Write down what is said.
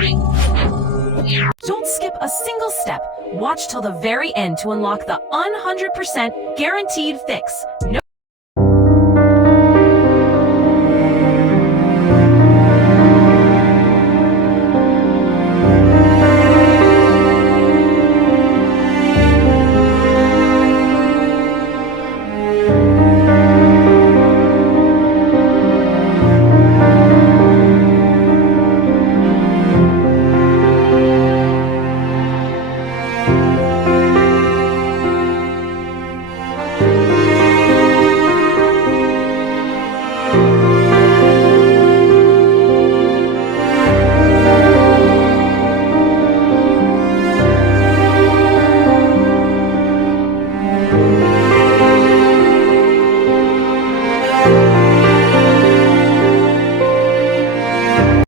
Don't skip a single step. Watch till the very end to unlock the 100% guaranteed fix. No